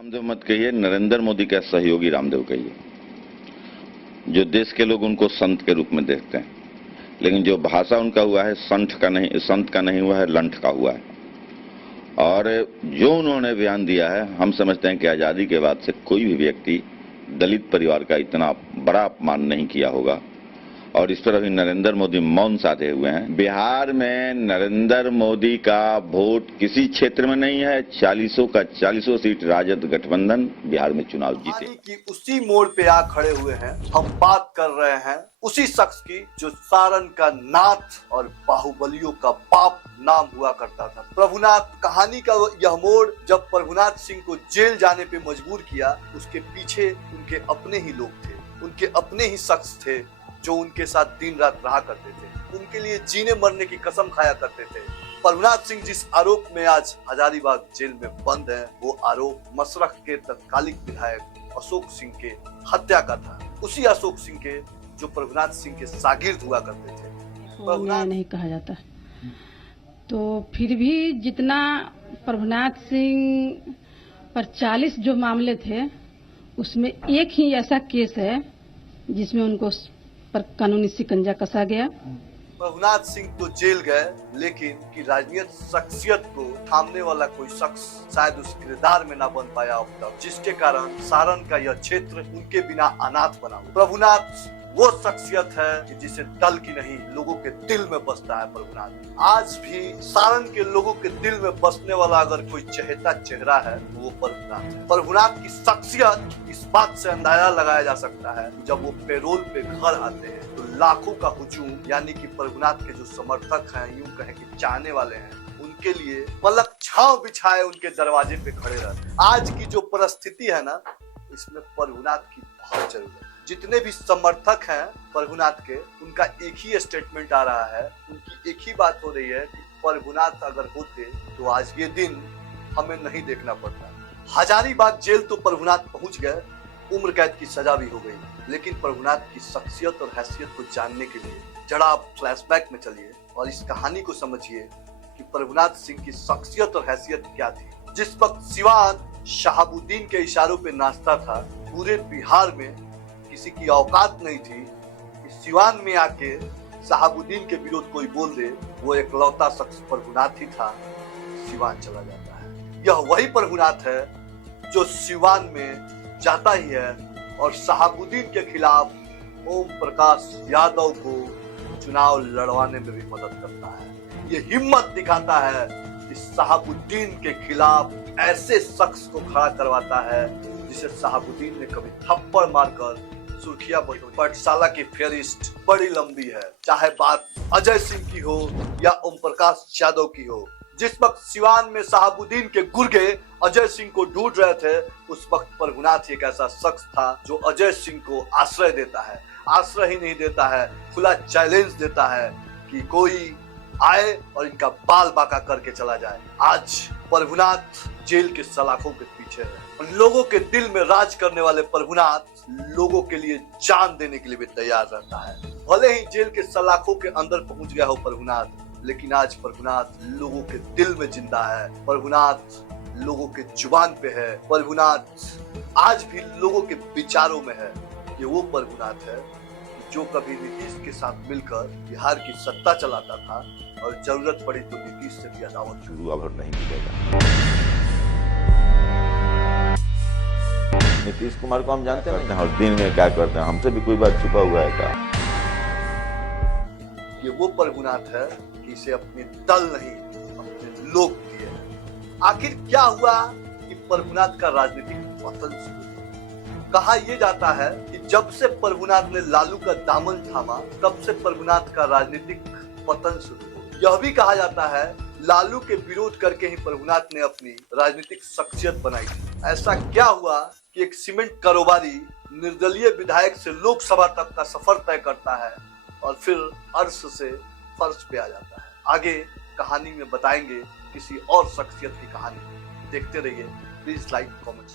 रामदेव मत कहिए, नरेंद्र मोदी का सहयोगी रामदेव कहिए, जो देश के लोग उनको संत के रूप में देखते हैं, लेकिन जो भाषा उनका हुआ है संत का नहीं हुआ है, लंठ का हुआ है। और जो उन्होंने बयान दिया है, हम समझते हैं कि आजादी के बाद से कोई भी व्यक्ति दलित परिवार का इतना बड़ा अपमान नहीं किया होगा। और इस पर अभी नरेंद्र मोदी मौन साधे हुए हैं। बिहार में नरेंद्र मोदी का वोट किसी क्षेत्र में नहीं है। 40 का 40 सीट राजद गठबंधन बिहार में चुनाव जीते कि उसी मोड़ पे आ खड़े हुए हैं। हम बात कर रहे हैं उसी शख्स की जो सारण का नाथ और बाहुबलियों का बाप नाम हुआ करता था। प्रभुनाथ। कहानी का यह मोड़ जब प्रभुनाथ सिंह को जेल जाने पे मजबूर किया, उसके पीछे उनके अपने ही लोग थे, उनके अपने ही शख्स थे जो उनके साथ दिन रात रहा करते थे, उनके लिए जीने मरने की कसम खाया करते थे। प्रभुनाथ सिंह जिस आरोप में आज हजारीबाग जेल में बंद है, वो आरोप मसरख के तत्कालिक विधायक अशोक सिंह के हत्या का था। उसी अशोक सिंह के जो प्रभुनाथ सिंह के शागिर्द हुआ करते थे। न्याय नहीं कहा जाता, तो फिर भी जितना प्रभुनाथ सिंह पर 40 जो मामले थे, उसमें एक ही ऐसा केस है जिसमें उनको पर कानूनी शिकंजा कसा गया। प्रभुनाथ सिंह तो जेल गए, लेकिन की राजनीतिक शख्सियत को थामने वाला कोई शख्स शायद उस किरदार में ना बन पाया अब तक, जिसके कारण सारण का यह क्षेत्र उनके बिना अनाथ बना। प्रभुनाथ वो शख्सियत है कि जिसे दल की नहीं, लोगों के दिल में बसता है। प्रभुनाथ आज भी सारण के लोगों के दिल में बसने वाला अगर कोई चहेता चेहरा है, वो प्रभुनाथ है। प्रभुनाथ की शख्सियत इस बात से अंदाजा लगाया जा सकता है, जब वो पेरोल पे घर आते हैं तो लाखों का हुजूम, यानी कि प्रभुनाथ के जो समर्थक हैं, यूं कहें कि चाहने वाले हैं, उनके लिए पलक छांव बिछाए उनके दरवाजे पे खड़े रहते। आज की जो परिस्थिति है ना, इसमें प्रभुनाथ की बहुत जरूरत है। जितने भी समर्थक हैं प्रभुनाथ के, उनका एक ही स्टेटमेंट आ रहा है, उनकी एक ही बात हो रही है कि प्रभुनाथ अगर होते तो आज ये दिन हमें नहीं देखना पड़ता। हजारीबाग जेल तो प्रभुनाथ पहुंच गए, उम्र कैद की सजा भी हो गई, लेकिन प्रभुनाथ की शख्सियत और हैसियत को जानने के लिए जरा आप फ्लैशबैक में चलिए और इस कहानी को समझिए कि प्रभुनाथ सिंह की शख्सियत और हैसियत क्या थी। जिस वक्त सिवान शहाबुद्दीन के इशारों पे नाचता था, पूरे बिहार में किसी की औकात नहीं थी कि सिवान में आके शहाबुद्दीन के विरोध कोई बोल दे। वो एकलौता शख्स प्रभुनाथ ही था। सिवान चला जाता है। यह वही प्रभुनाथ है जो सिवान में जाता ही है और शहाबुद्दीन के खिलाफ ओम प्रकाश यादव को चुनाव लड़वाने में भी मदद करता है। ये हिम्मत दिखाता है कि शहाबुद्दीन के खिलाफ ऐसे शख्स को खड़ा करवाता है जिसे शहाबुद्दीन ने कभी थप्पड़ मारकर सुर्खियां बटोरी। पाठशाला की फेरिस्ट बड़ी लंबी है, चाहे बात अजय सिंह की हो या ओम प्रकाश यादव की हो। जिस वक्त सिवान में शहाबुद्दीन के गुर्गे अजय सिंह को ढूंढ रहे थे, उस वक्त प्रभुनाथ एक ऐसा शख्स था जो अजय सिंह को आश्रय देता है। आश्रय ही नहीं देता है, खुला चैलेंज देता है कि कोई आए और इनका बाल बाका करके चला जाए। आज प्रभुनाथ जेल के सलाखों के पीछे है। लोगों के दिल में राज करने वाले प्रभुनाथ लोगों के लिए जान देने के लिए भी तैयार रहता है। भले ही जेल के सलाखों के अंदर पहुंच गया हो प्रभुनाथ, लेकिन आज प्रभुनाथ लोगों के दिल में जिंदा है। प्रभुनाथ लोगों के जुबान पे है। प्रभुनाथ आज भी लोगों के विचारों में है। ये वो प्रभुनाथ है जो कभी नीतीश के साथ मिलकर बिहार की सत्ता चलाता था और जरूरत पड़ी तो नीतीश से भी अदावत शुरू अभर नहीं मिलेगा। नीतीश कुमार को हम जानते हैं और दिन में क्या करते हैं, हमसे भी कोई बात छुपा हुआ है क्या? ये वो प्रभुनाथ है कि इसे अपने दल नहीं, अपने लोग दिए। आखिर क्या हुआ कि प्रभुनाथ का राजनीतिक पतन शुरू? कहा यह जाता है कि जब से प्रभुनाथ ने लालू का दामन थामा, तब से प्रभुनाथ का राजनीतिक पतन शुरू हो। यह भी कहा जाता है लालू के विरोध करके ही प्रभुनाथ ने अपनी राजनीतिक शख्सियत बनाई थी। ऐसा क्या हुआ कि एक सीमेंट कारोबारी निर्दलीय विधायक से लोकसभा तक का सफर तय करता है और फिर अर्श से फर्श पे आ जाता है। आगे कहानी में बताएंगे किसी और शख्सियत की कहानी। देखते रहिए। Please like, comment.